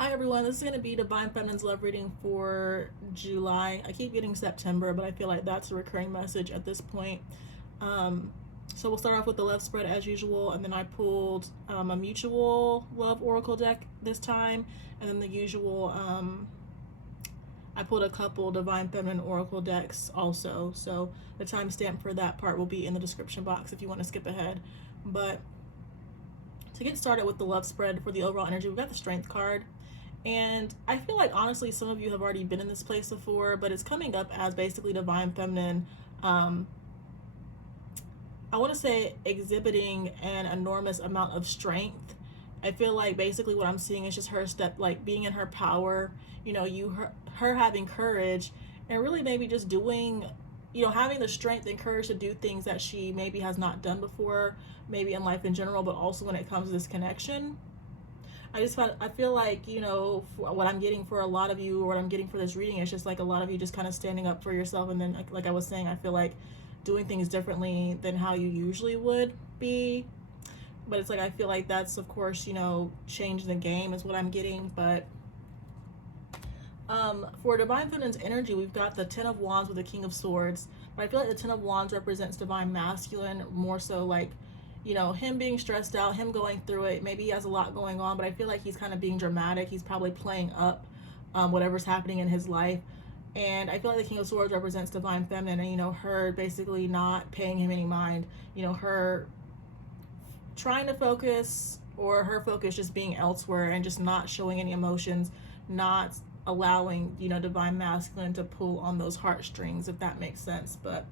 Hi everyone, this is going to be Divine Feminine's love reading for July. I keep getting September, but I feel like that's a recurring message at this point. Um, so we'll start off with the love spread as usual, and then I pulled a mutual love oracle deck this time, and then the usual, I pulled a couple Divine Feminine oracle decks also. So the timestamp for that part will be in the description box if you want to skip ahead. But to get started with the love spread for the overall energy, we've got the Strength card. And I feel like honestly some of you have already been in this place before, but it's coming up as basically Divine Feminine, I want to say exhibiting an enormous amount of strength. I feel like basically what I'm seeing is just her like being in her power, her having courage, and really maybe just doing, having the strength and courage to do things that she maybe has not done before, maybe in life in general, but also when it comes to this connection. I feel like, what I'm getting for a lot of you, or what I'm getting for this reading, is just like a lot of you just kind of standing up for yourself. And then, like I was saying, I feel like doing things differently than how you usually would be. But it's like, I feel like that's, of course, changing the game is what I'm getting. But for Divine Feminine's energy, we've got the Ten of Wands with the King of Swords. But I feel like the Ten of Wands represents Divine Masculine, more so like, him being stressed out, him going through it. Maybe he has a lot going on, but I feel like he's kind of being dramatic. He's probably playing up whatever's happening in his life. And I feel like the King of Swords represents Divine Feminine, and, her basically not paying him any mind. Her trying to focus, or her focus just being elsewhere and just not showing any emotions, not allowing, Divine Masculine to pull on those heartstrings, if that makes sense. But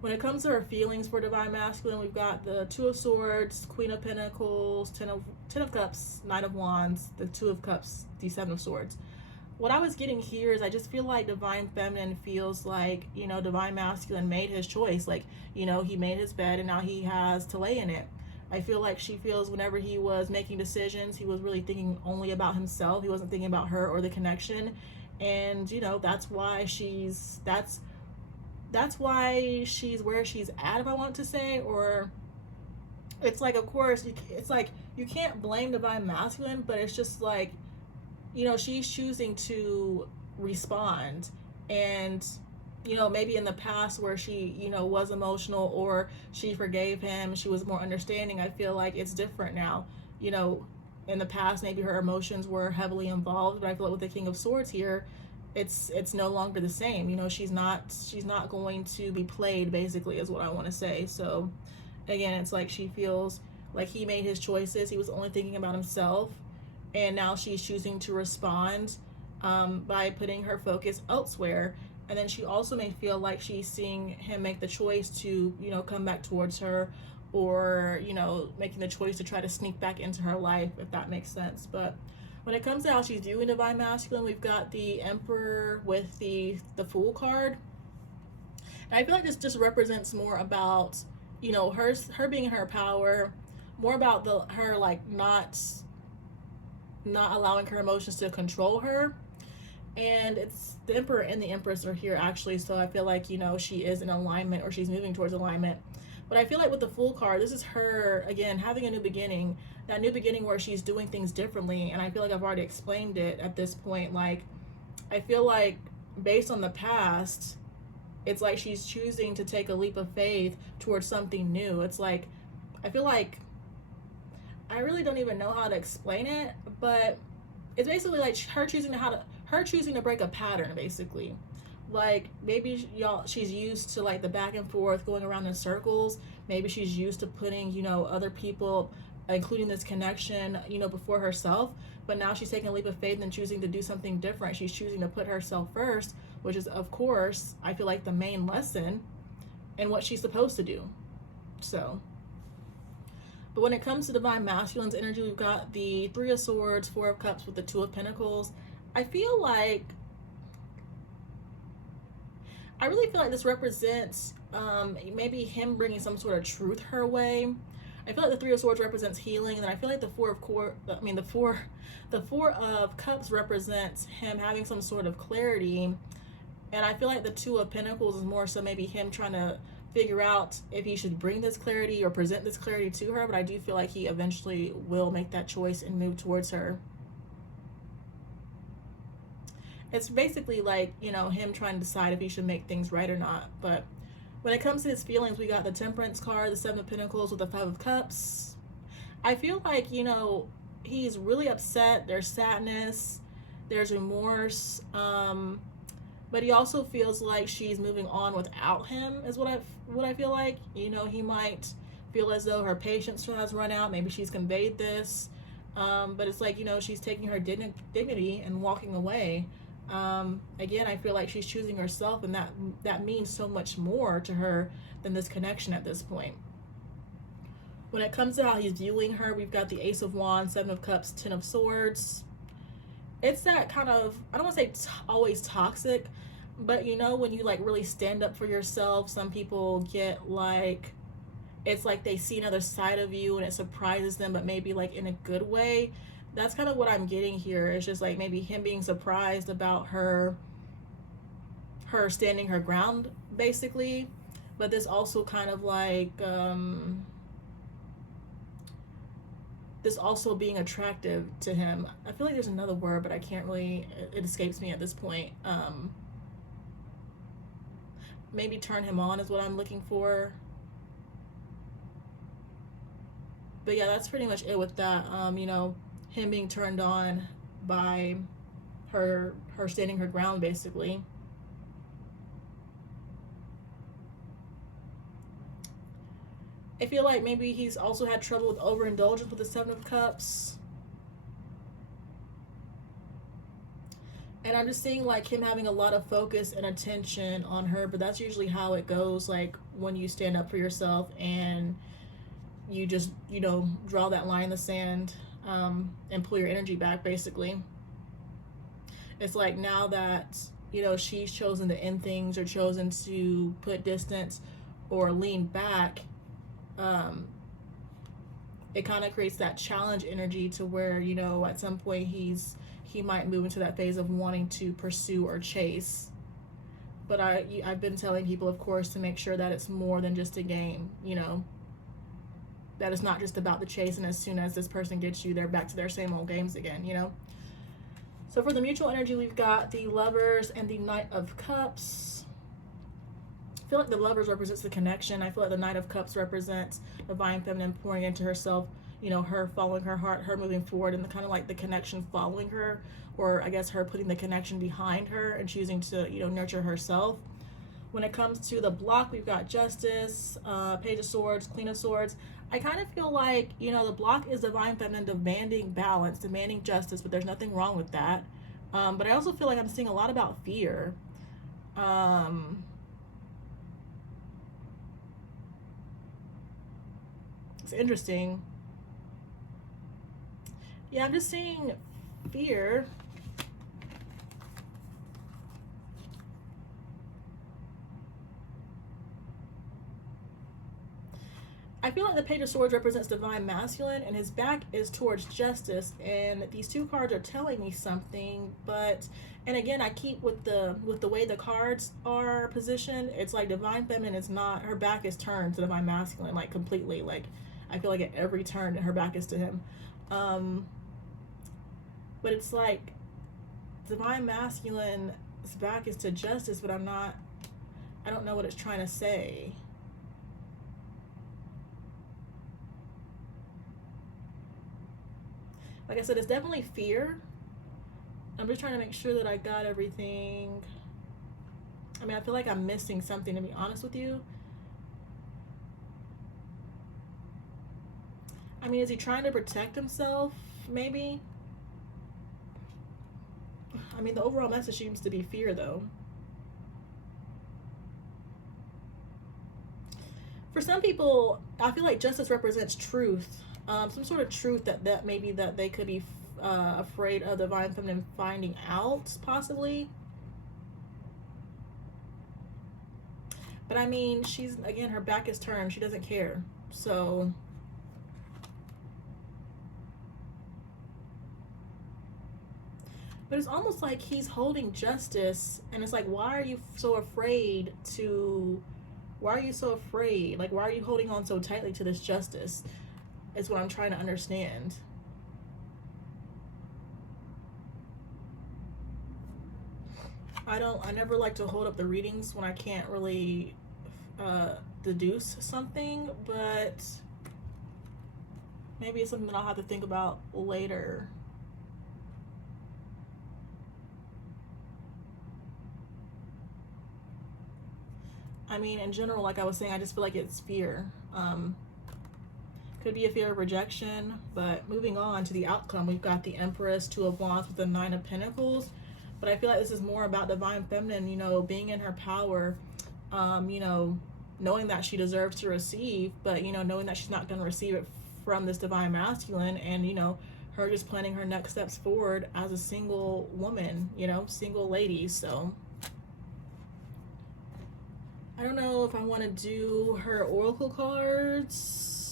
when it comes to her feelings for Divine Masculine, we've got the Two of Swords, Queen of Pentacles, Ten of Cups, Knight of Wands, the Two of Cups, the Seven of Swords. What I was getting here is I just feel like Divine Feminine feels like, Divine Masculine made his choice. Like, he made his bed and now he has to lay in it. I feel like she feels whenever he was making decisions, he was really thinking only about himself. He wasn't thinking about her or the connection. And, that's why that's why she's where she's at, if I want to say. Or it's like, of course, it's like you can't blame Divine Masculine, but it's just like, she's choosing to respond. And maybe in the past where she was emotional, or she forgave him, she was more understanding, I feel like it's different now. In the past maybe her emotions were heavily involved, but I feel like with the King of Swords here, it's no longer the same. She's not going to be played, basically, is what I want to say. So again, it's like she feels like he made his choices, he was only thinking about himself, and now she's choosing to respond by putting her focus elsewhere. And then she also may feel like she's seeing him make the choice to come back towards her, or making the choice to try to sneak back into her life, if that makes sense. But when it comes to how she's viewing Divine Masculine, we've got the Emperor with the Fool card. And I feel like this just represents more about, her being in her power, more about her like not allowing her emotions to control her. And it's the Emperor and the Empress are here actually, so I feel like, she is in alignment, or she's moving towards alignment. But I feel like with the Fool card, this is her, again, having a new beginning. That new beginning where she's doing things differently. And I feel like I've already explained it at this point. Like, I feel like based on the past, it's like she's choosing to take a leap of faith towards something new. It's like, I feel like, I really don't even know how to explain it, but it's basically like her choosing to break a pattern, basically. Like, maybe she's used to like the back and forth, going around in circles. Maybe she's used to putting other people, including this connection, before herself. But now she's taking a leap of faith and choosing to do something different. She's choosing to put herself first, which is, of course, I feel like the main lesson in what she's supposed to do. So, but when it comes to Divine Masculine's energy, we've got the Three of Swords, Four of Cups with the Two of Pentacles. I really feel like this represents maybe him bringing some sort of truth her way. I feel like the Three of Swords represents healing, and then I feel like the Four of Cups represents him having some sort of clarity, and I feel like the Two of Pentacles is more so maybe him trying to figure out if he should bring this clarity or present this clarity to her. But I do feel like he eventually will make that choice and move towards her. It's basically like, you know, him trying to decide if he should make things right or not. But when it comes to his feelings, we got the Temperance card, the Seven of Pentacles with the Five of Cups. I feel like, you know, he's really upset. There's sadness, there's remorse, but he also feels like she's moving on without him, is what I feel like. You know, he might feel as though her patience has run out. Maybe she's conveyed this, but it's like, you know, she's taking her dignity and walking away. Again, I feel like she's choosing herself, and that means so much more to her than this connection at this point. When it comes to how he's viewing her, we've got the Ace of Wands, Seven of Cups, Ten of Swords. It's that kind of, I don't want to say always toxic, but you know, when you like really stand up for yourself, some people get like, it's like they see another side of you and it surprises them, but maybe like in a good way. That's kind of what I'm getting here. It's just like maybe him being surprised about her standing her ground, basically. But this also kind of like, this also being attractive to him. I feel like there's another word, but I can't really, it escapes me at this point. Maybe turn him on is what I'm looking for. But yeah, that's pretty much it with that. You know, him being turned on by her standing her ground, basically. I feel like maybe he's also had trouble with overindulgence with the Seven of Cups. And I'm just seeing like him having a lot of focus and attention on her, but that's usually how it goes, like when you stand up for yourself and you just, you know, draw that line in the sand, and pull your energy back, basically. It's like now that, you know, she's chosen to end things or chosen to put distance or lean back, it kind of creates that challenge energy to where, you know, at some point he might move into that phase of wanting to pursue or chase. But I've been telling people, of course, to make sure that it's more than just a game, you know, that it's not just about the chase, and as soon as this person gets you, they're back to their same old games again, you know. So for the mutual energy, we've got the Lovers and the Knight of Cups. I feel like the Lovers represents the connection. I feel like the Knight of Cups represents Divine Feminine pouring into herself, you know, her following her heart, her moving forward, and the kind of like the connection following her, or I guess her putting the connection behind her and choosing to, you know, nurture herself. When it comes to the block, we've got Justice, Page of Swords, Queen of Swords. I kind of feel like, you know, the block is Divine Feminine demanding balance, demanding justice, but there's nothing wrong with that. But I also feel like I'm seeing a lot about fear. It's interesting. Yeah, I'm just seeing fear. I feel like the Page of Swords represents Divine Masculine, and his back is towards Justice, and these two cards are telling me something, but, and again, I keep with the way the cards are positioned, it's like Divine Feminine is not, her back is turned to Divine Masculine, like completely, like, I feel like at every turn her back is to him. But it's like Divine Masculine's back is to Justice, but I don't know what it's trying to say. Like I said, it's definitely fear. I'm just trying to make sure that I got everything. I mean, I feel like I'm missing something, to be honest with you. I mean, is he trying to protect himself? Maybe. I mean, the overall message seems to be fear, though. For some people, I feel like Justice represents truth. Some sort of truth that maybe that they could be afraid of Divine Feminine finding out, possibly. But I mean, she's, again, her back is turned. She doesn't care. So but it's almost like he's holding Justice, and it's like, why are you so afraid to, why are you so afraid? Like, why are you holding on so tightly to this Justice? Is what I'm trying to understand. I never like to hold up the readings when I can't really deduce something, but maybe it's something that I'll have to think about later. I mean, in general, like I was saying, I just feel like it's fear. Could be a fear of rejection, but moving on to the outcome, we've got the Empress, Two of Wands with the Nine of Pentacles. But I feel like this is more about divine feminine, you know, being in her power, you know, knowing that she deserves to receive, but, you know, knowing that she's not going to receive it from this divine masculine, and, you know, her just planning her next steps forward as a single woman, you know, single lady. So I don't know if I want to do her oracle cards.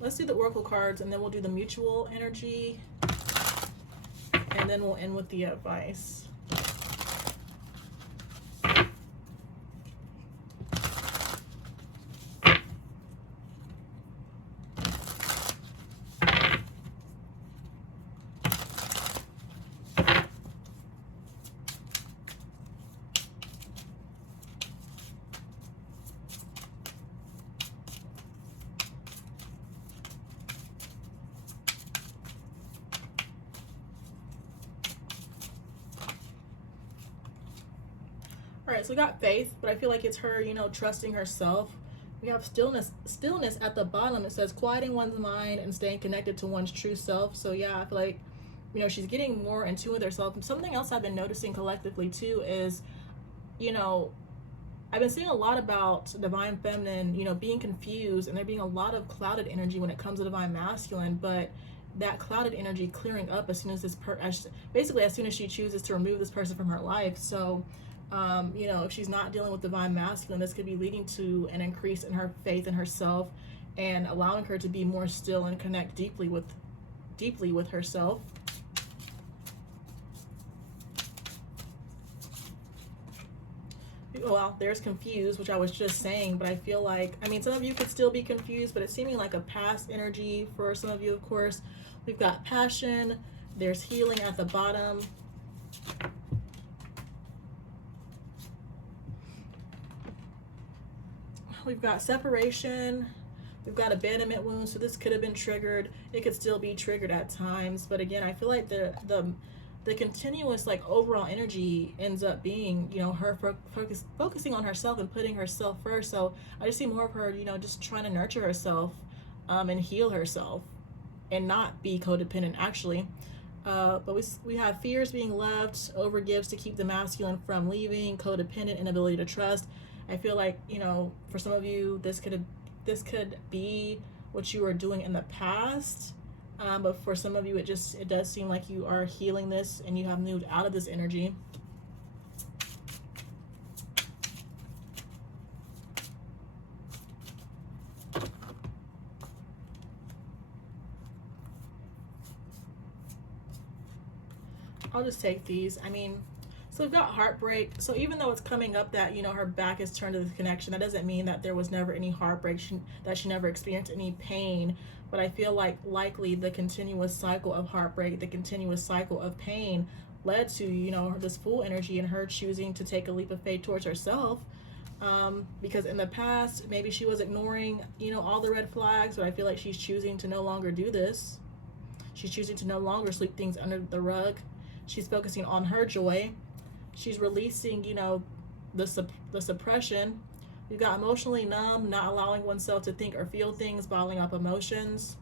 Let's do the oracle cards, and then we'll do the mutual energy, and then we'll end with the advice. All right, so we got faith, but I feel like it's her, you know, trusting herself. We have stillness at the bottom. It says quieting one's mind and staying connected to one's true self. So yeah, I feel like, you know, she's getting more in tune with herself. And something else I've been noticing collectively too is, you know, I've been seeing a lot about divine feminine, you know, being confused, and there being a lot of clouded energy when it comes to divine masculine, but that clouded energy clearing up as soon as basically as soon as she chooses to remove this person from her life. So you know, if she's not dealing with divine masculine, this could be leading to an increase in her faith in herself, and allowing her to be more still and connect deeply with herself. Well, there's confused, which I was just saying, but I feel like, I mean, some of you could still be confused, but it's seeming like a past energy for some of you, of course. We've got passion, there's healing at the bottom. We've got separation, we've got abandonment wounds, so this could have been triggered. It could still be triggered at times, but again, I feel like the continuous, like, overall energy ends up being, you know, her focusing on herself and putting herself first. So I just see more of her, you know, just trying to nurture herself and heal herself and not be codependent, actually. But we have fears being left, overgives to keep the masculine from leaving, codependent, inability to trust. I feel like, you know, for some of you, this could be what you were doing in the past. But for some of you, it does seem like you are healing this and you have moved out of this energy. I'll just take these. I mean, so we've got heartbreak. So even though it's coming up that, you know, her back is turned to the connection, that doesn't mean that there was never any heartbreak, that she never experienced any pain. But I feel like likely the continuous cycle of heartbreak, the continuous cycle of pain led to, you know, this full energy and her choosing to take a leap of faith towards herself. Because in the past, maybe she was ignoring, you know, all the red flags, but I feel like she's choosing to no longer do this. She's choosing to no longer sweep things under the rug. She's focusing on her joy. She's releasing, you know, the suppression. We've got emotionally numb, not allowing oneself to think or feel things, bottling up emotions.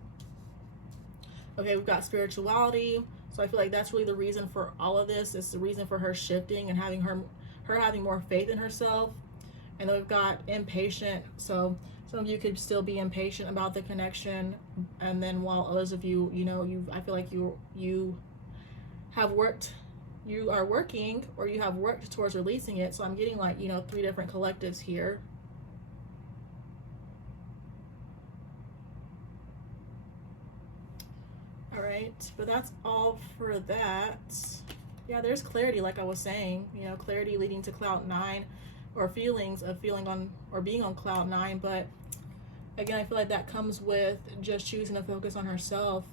Okay, we've got spirituality. So I feel like that's really the reason for all of this. It's the reason for her shifting and having her having more faith in herself. And then we've got impatient. So some of you could still be impatient about the connection. And then while others of you, you know, I feel like you are working, or you have worked towards releasing it. So I'm getting, like, you know, 3 different collectives here. All right, but that's all for that. Yeah, there's clarity, like I was saying, you know, clarity leading to cloud 9, or feelings of being on cloud 9. But again, I feel like that comes with just choosing to focus on herself,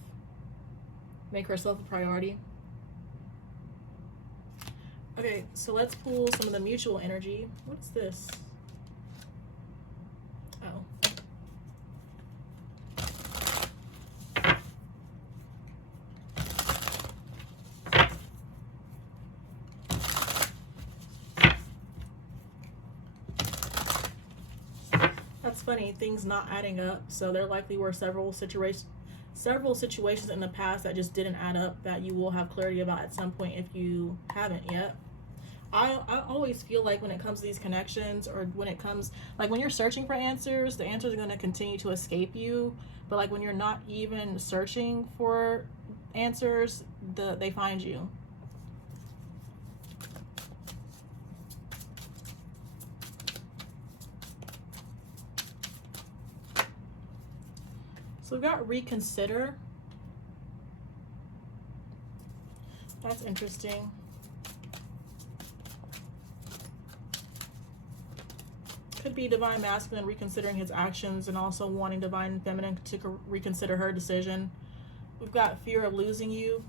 make herself a priority. Okay, so let's pull some of the mutual energy. What's this? Oh. That's funny, things not adding up. So there likely were several situations in the past that just didn't add up that you will have clarity about at some point if you haven't yet. I always feel like when it comes to these connections, or when it comes, like when you're searching for answers, the answers are going to continue to escape you. But like when you're not even searching for answers, they find you. So we've got reconsider. That's interesting. Could be divine masculine reconsidering his actions and also wanting divine feminine to reconsider her decision. We've got fear of losing you.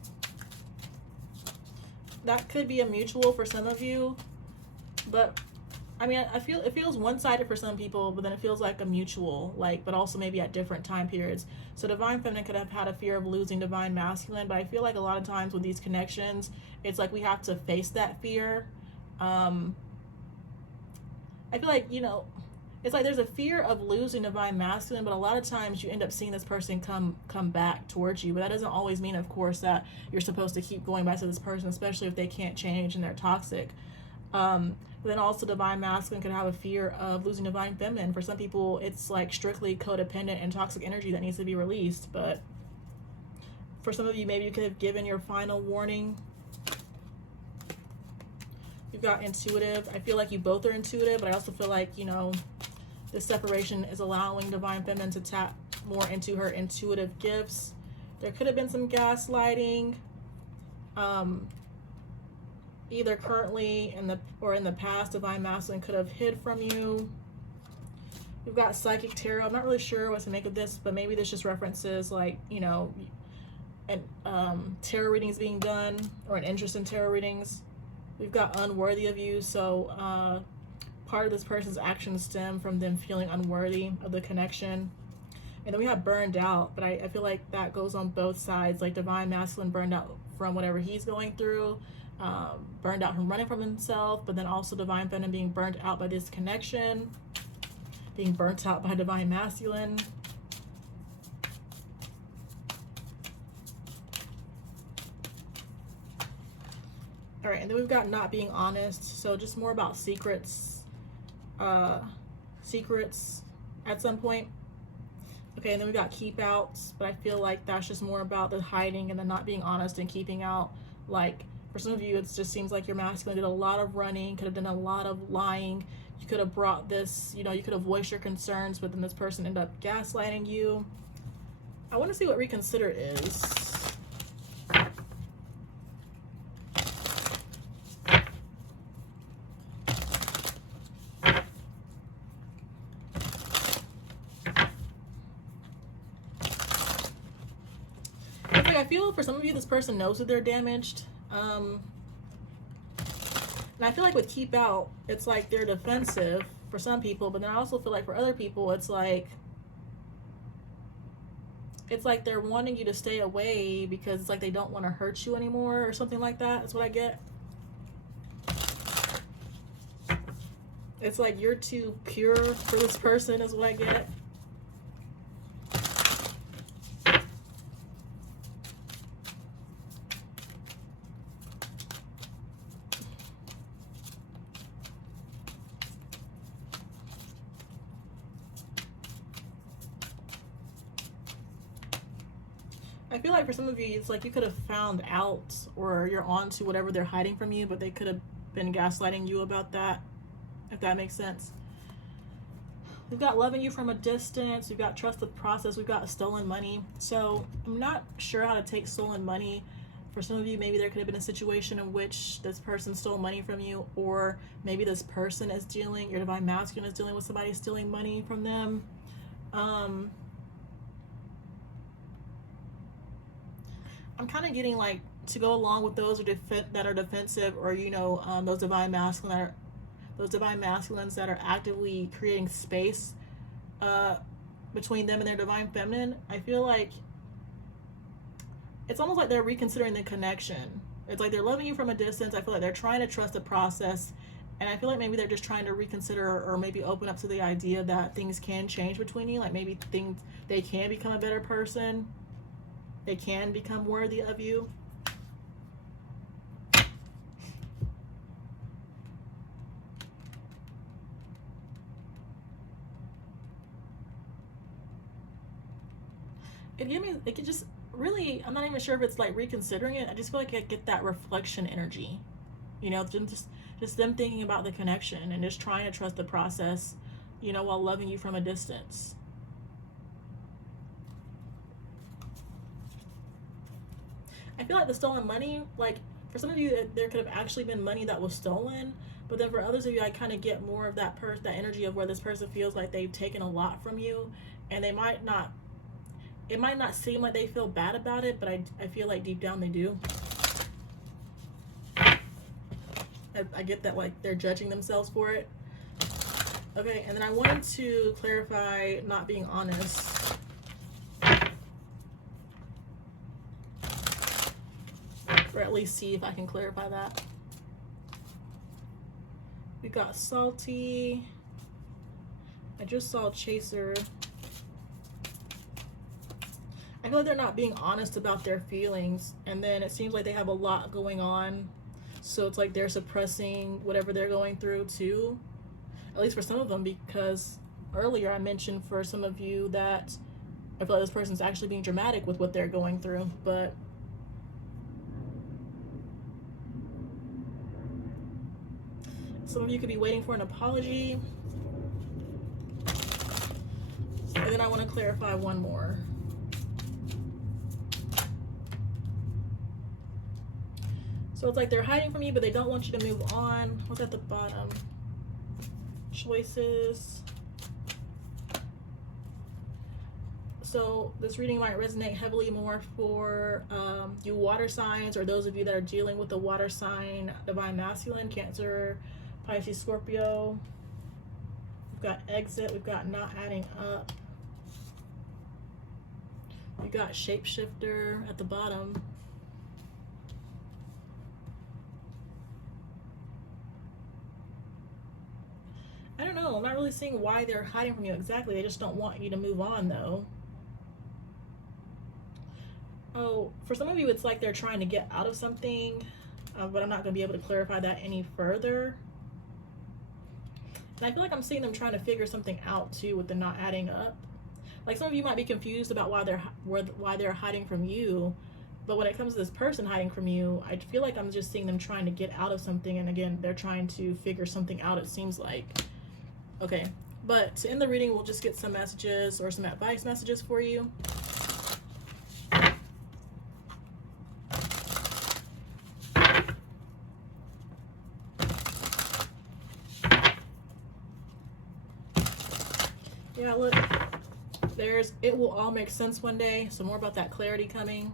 That could be a mutual for some of you, but I mean, I feel it feels one-sided for some people, but then it feels like a mutual, like, but also maybe at different time periods. So divine feminine could have had a fear of losing divine masculine, but I feel like a lot of times with these connections, it's like we have to face that fear. I feel like, you know, it's like there's a fear of losing divine masculine, but a lot of times you end up seeing this person come back towards you. But that doesn't always mean, of course, that you're supposed to keep going back to this person, especially if they can't change and they're toxic. But then also divine masculine could have a fear of losing divine feminine. For some people, it's like strictly codependent and toxic energy that needs to be released. But for some of you, maybe you could have given your final warning. You've got intuitive. I feel like you both are intuitive, but I also feel like, you know, this separation is allowing divine feminine to tap more into her intuitive gifts. There could have been some gaslighting. Either currently in the past, divine masculine could have hid from you. We've got psychic tarot. I'm not really sure what to make of this, but maybe this just references, like, you know, and tarot readings being done, or an interest in tarot readings. We've got unworthy of you. So part of this person's actions stem from them feeling unworthy of the connection. And then we have burned out, but I feel like that goes on both sides. Like divine masculine burned out from whatever he's going through, burned out from running from himself, but then also divine feminine being burnt out by this connection, being burnt out by divine masculine. All right, and then we've got not being honest. So just more about secrets at some point. Okay, and then we got keep outs, but I feel like that's just more about the hiding and the not being honest and keeping out. Like for some of you, it just seems like your masculine did a lot of running, could have done a lot of lying. You could have brought this, you know, you could have voiced your concerns, but then this person ended up gaslighting you. I want to see what reconsider is. I feel for some of you, this person knows that they're damaged. And I feel like with keep out, it's like they're defensive for some people, but then I also feel like for other people, it's like they're wanting you to stay away because it's like they don't want to hurt you anymore or something like that. That's what I get. It's like you're too pure for this person is what I get. I feel like for some of you, it's like you could have found out, or you're on to whatever they're hiding from you, but they could have been gaslighting you about that, if that makes sense. We've got loving you from a distance. We've got trust the process. We've got stolen money. So I'm not sure how to take stolen money. For some of you, maybe there could have been a situation in which this person stole money from you, or maybe this person is dealing, your divine masculine is dealing with somebody stealing money from them. I'm kind of getting like to go along with those that are defensive, or those divine masculines that are actively creating space between them and their divine feminine, I feel like it's almost like they're reconsidering the connection. It's like they're loving you from a distance. I feel like they're trying to trust the process, and I feel like maybe they're just trying to reconsider, or maybe open up to the idea that things can change between you. Like maybe they can become a better person. They can become worthy of you. It could just really, I'm not even sure if it's like reconsidering it. I just feel like I get that reflection energy, just them thinking about the connection and just trying to trust the process, while loving you from a distance. I feel like the stolen money, like for some of you, there could have actually been money that was stolen, but then for others of you, I kind of get more of that energy of where this person feels like they've taken a lot from you, and it might not seem like they feel bad about it, but I feel like deep down they do. I get that, like, they're judging themselves for it. Okay, and then I wanted to clarify not being honest. Or at least see if I can clarify that. We got salty. I just saw chaser. I feel like they're not being honest about their feelings, and then it seems like they have a lot going on, so it's like they're suppressing whatever they're going through too, at least for some of them, because earlier I mentioned for some of you that I feel like this person's actually being dramatic with what they're going through, but some of you could be waiting for an apology. And then I want to clarify one more. So it's like they're hiding from you, but they don't want you to move on. What's at the bottom? Choices. So this reading might resonate heavily more for you water signs, or those of you that are dealing with the water sign divine masculine, Cancer, Pisces, Scorpio. We've got exit. We've got not adding up. We got shapeshifter at the bottom. I don't know. I'm not really seeing why they're hiding from you exactly. They just don't want you to move on, though. Oh, for some of you, it's like they're trying to get out of something, but I'm not going to be able to clarify that any further. And I feel like I'm seeing them trying to figure something out, too, with the not adding up. Like, some of you might be confused about why they're hiding from you, but when it comes to this person hiding from you, I feel like I'm just seeing them trying to get out of something, and again, they're trying to figure something out, it seems like. Okay, but to end the reading, we'll just get some messages or some advice messages for you. Yeah, look, it will all make sense one day. So more about that clarity coming.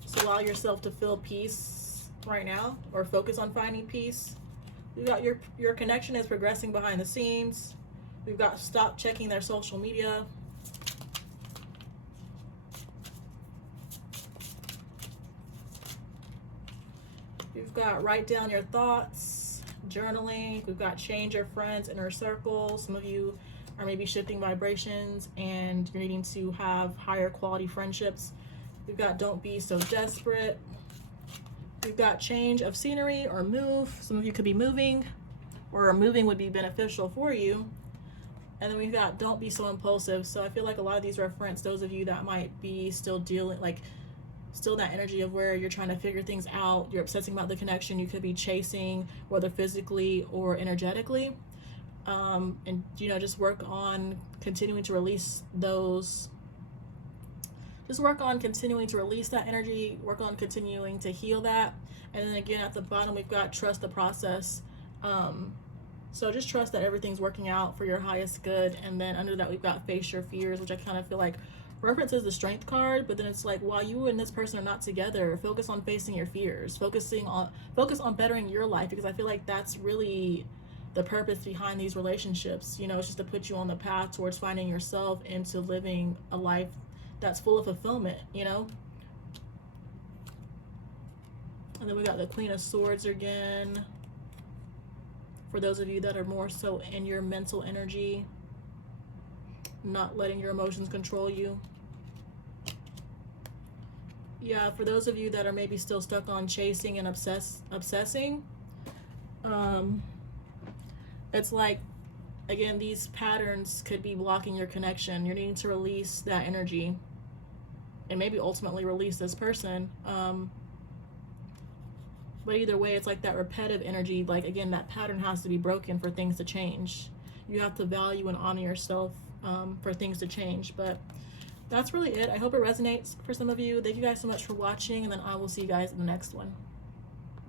Just allow yourself to feel peace right now, or focus on finding peace. We've got your connection is progressing behind the scenes. We've got stop checking their social media. We've got write down your thoughts, journaling. We've got change your friends' inner circle. Some of you are maybe shifting vibrations and you're needing to have higher quality friendships. We've got don't be so desperate. We've got change of scenery or move. Some of you could be moving, or moving would be beneficial for you. And then we've got don't be so impulsive. So I feel like a lot of these reference those of you that might be still dealing, like still that energy of where you're trying to figure things out. You're obsessing about the connection. You could be chasing, whether physically or energetically. And just work on continuing to release those. Just work on continuing to release that energy, work on continuing to heal that. And then again, at the bottom, we've got trust the process. So just trust that everything's working out for your highest good. And then under that, we've got face your fears, which I kind of feel like Reference is the strength card, but then it's like, while you and this person are not together, focus on facing your fears, focus on bettering your life, because I feel like that's really the purpose behind these relationships. You know, it's just to put you on the path towards finding yourself and to living a life that's full of fulfillment, you know. And then we got the Queen of Swords again, for those of you that are more so in your mental energy, not letting your emotions control you. Yeah, for those of you that are maybe still stuck on chasing and obsessing, it's like, again, these patterns could be blocking your connection. You're needing to release that energy and maybe ultimately release this person. But either way, it's like that repetitive energy. Like, again, that pattern has to be broken for things to change. You have to value and honor yourself for things to change. But that's really it. I hope it resonates for some of you. Thank you guys so much for watching, and then I will see you guys in the next one.